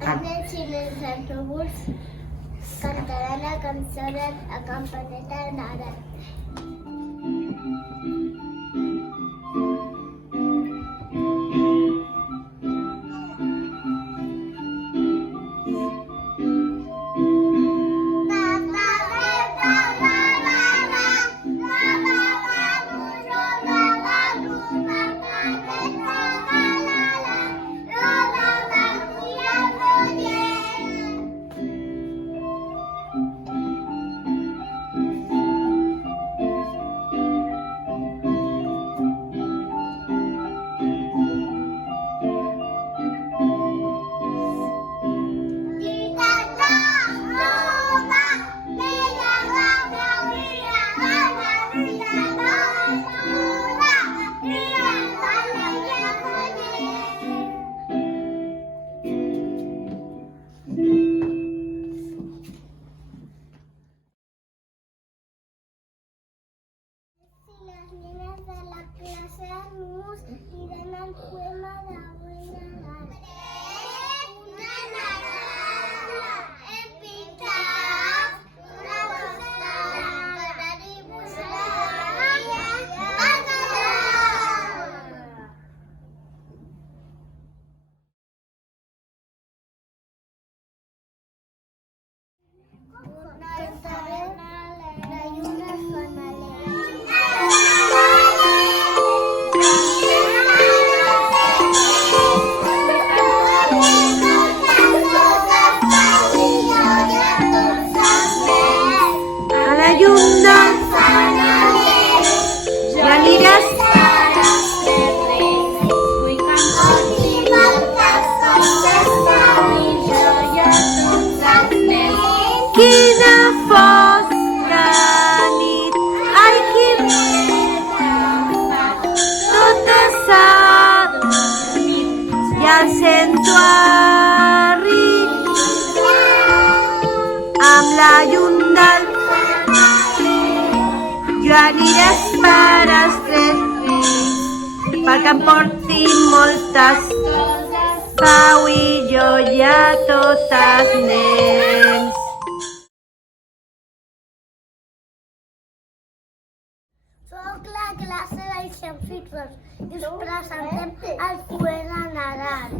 Els nens i nens autobús cantaran la cançó de la campaneta de Nadal. Les nenes de la classe Mus diran el poema d'avui Nadal. Una Nadala hem pintat una bossa per a dibuixar a Nadal. La lluna fan alegre. Quina fosca nit, ai quin tot s'ha dormit, ja el sento amb la llum del jo aniré a esperar els tres reis perquè em portin moltes Pau i jo i a tots els nens. Soc la classe dels científics i us presentem el poema Nadal.